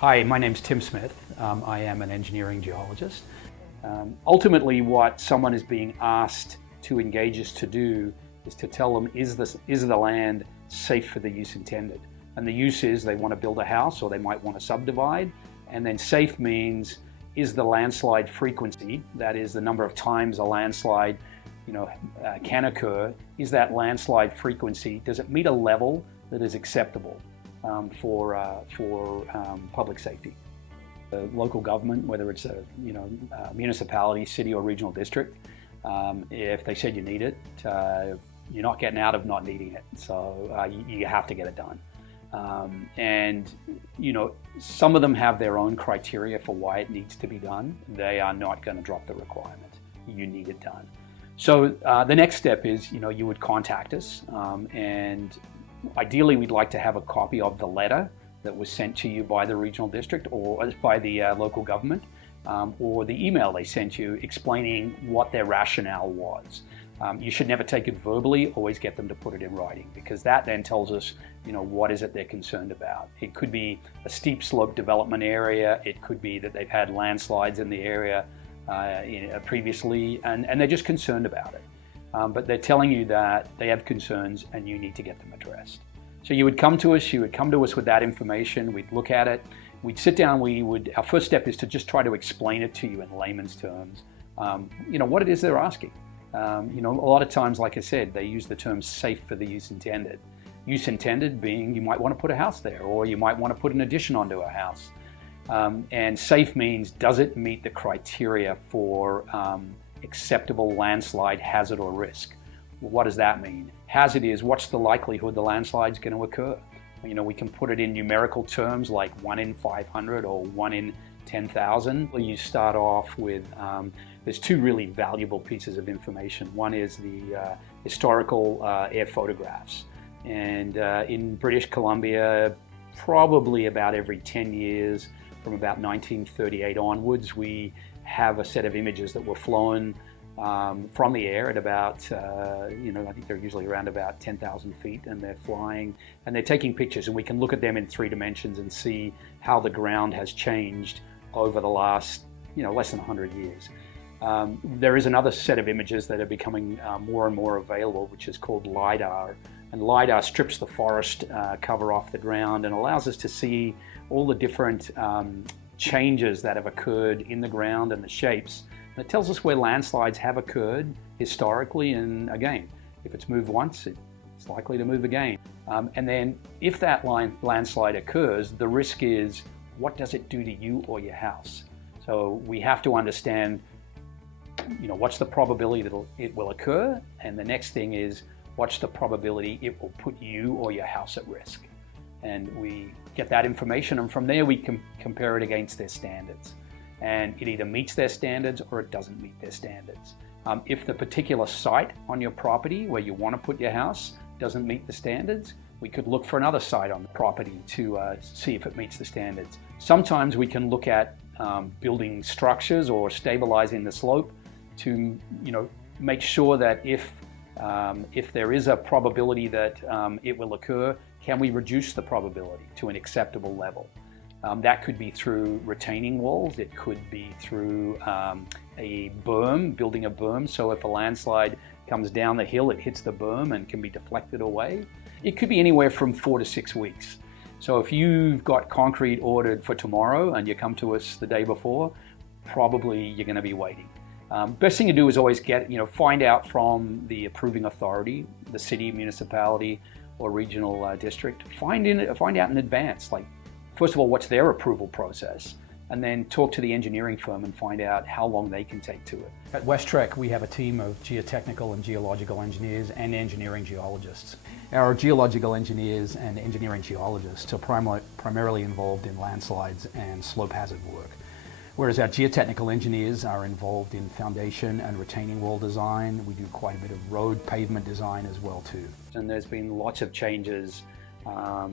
Hi, my name's Tim Smith. I am an engineering geologist. Ultimately, what someone is being asked to engage us to do is to tell them, is the land safe for the use intended? And the use is they want to build a house or they might want to subdivide. And then safe means, is the landslide frequency, that is the number of times a landslide can occur, is that landslide frequency, does it meet a level that is acceptable for public safety? The local government, whether it's a municipality, city or regional district, if they said you need it, you're not getting out of not needing it. So you have to get it done. And some of them have their own criteria for why it needs to be done. They are not going to drop the requirement. You need it done. So the next step is, you would contact us, and ideally we'd like to have a copy of the letter that was sent to you by the regional district or by the local government, or the email they sent you explaining what their rationale was. You should never take it verbally, always get them to put it in writing, because that then tells us, what is it they're concerned about. It could be a steep slope development area, it could be that they've had landslides in the area previously, and they're just concerned about it. But they're telling you that they have concerns and you need to get them addressed. So you would come to us with that information, we'd look at it, we'd sit down, our first step is to just try to explain it to you in layman's terms, what it is they're asking. A lot of times, like I said, they use the term safe for the use intended. Use intended being you might want to put a house there, or you might want to put an addition onto a house. And safe means, does it meet the criteria for acceptable landslide hazard or risk? Well, what does that mean? Hazard is, what's the likelihood the landslide's going to occur? We can put it in numerical terms like 1 in 500 or 1 in 10,000. You start off with, there's two really valuable pieces of information. One is the historical air photographs. And in British Columbia, probably about every 10 years, from about 1938 onwards, we have a set of images that were flown from the air at about, I think they're usually around about 10,000 feet, and they're flying and they're taking pictures, and we can look at them in 3 dimensions and see how the ground has changed over the last, less than 100 years. There is another set of images that are becoming more and more available, which is called LiDAR. And LiDAR strips the forest cover off the ground and allows us to see all the different changes that have occurred in the ground and the shapes. And it tells us where landslides have occurred historically, and again, if it's moved once, it's likely to move again. And then if that landslide occurs, the risk is, what does it do to you or your house? So we have to understand, what's the probability that it will occur? And the next thing is, what's the probability it will put you or your house at risk? And we get that information, and from there we can compare it against their standards. And it either meets their standards or it doesn't meet their standards. If the particular site on your property where you want to put your house doesn't meet the standards, we could look for another site on the property to see if it meets the standards. Sometimes we can look at building structures or stabilizing the slope to make sure that if there is a probability that it will occur, can we reduce the probability to an acceptable level? That could be through retaining walls, it could be through a berm, building a berm, so if a landslide comes down the hill, it hits the berm and can be deflected away. It could be anywhere from 4 to 6 weeks. So if you've got concrete ordered for tomorrow and you come to us the day before, probably you're going to be waiting. Best thing to do is always find out from the approving authority, the city, municipality, or regional district. Find out in advance, like, first of all, what's their approval process, and then talk to the engineering firm and find out how long they can take to it. At Westrek, we have a team of geotechnical and geological engineers and engineering geologists. Our geological engineers and engineering geologists are primarily involved in landslides and slope hazard work, whereas our geotechnical engineers are involved in foundation and retaining wall design. We do quite a bit of road pavement design as well too. And there's been lots of changes,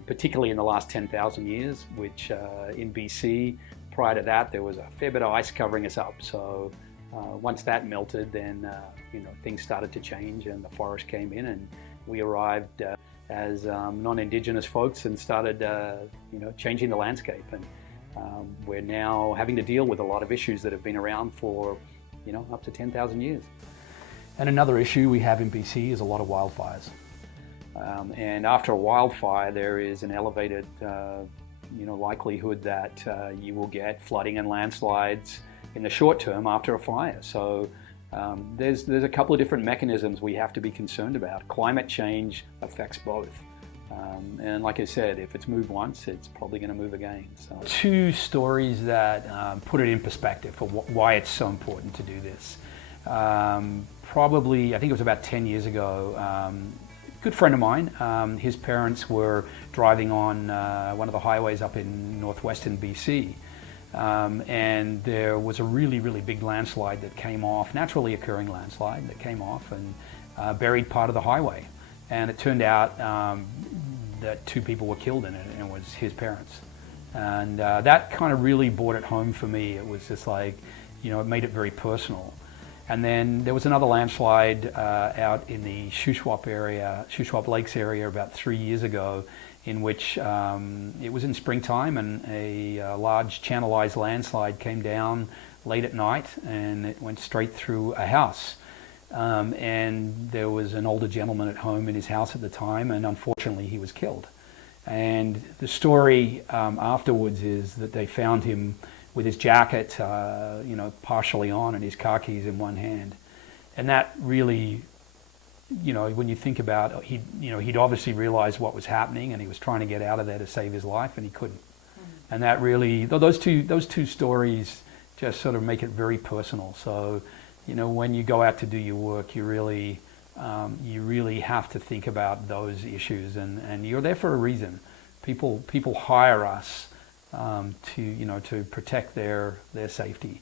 particularly in the last 10,000 years, which in BC, prior to that, there was a fair bit of ice covering us up. So once that melted, then things started to change and the forest came in, and we arrived as non-Indigenous folks and started changing the landscape. And We're now having to deal with a lot of issues that have been around for, up to 10,000 years. And another issue we have in BC is a lot of wildfires. And after a wildfire, there is an elevated likelihood that you will get flooding and landslides in the short term after a fire. So there's a couple of different mechanisms we have to be concerned about. Climate change affects both. And like I said, if it's moved once, it's probably going to move again. So. Two stories that put it in perspective for why it's so important to do this. Probably, I think it was about 10 years ago, good friend of mine, his parents were driving on one of the highways up in northwestern BC. And there was a really, really big landslide that came off, naturally occurring landslide that came off and buried part of the highway. And it turned out that 2 people were killed in it, and it was his parents. And that kind of really brought it home for me. It was just like, it made it very personal. And then there was another landslide out in the Shuswap Lakes area about 3 years ago, in which it was in springtime, and a large channelized landslide came down late at night, and it went straight through a house. And there was an older gentleman at home in his house at the time, and unfortunately he was killed. And the story afterwards is that they found him with his jacket, partially on, and his car keys in one hand. And that really, when you think about it, he'd obviously realized what was happening, and he was trying to get out of there to save his life, and he couldn't. And that really, those two stories just sort of make it very personal. So, when you go out to do your work, you really have to think about those issues, and you're there for a reason. People hire us to protect their safety.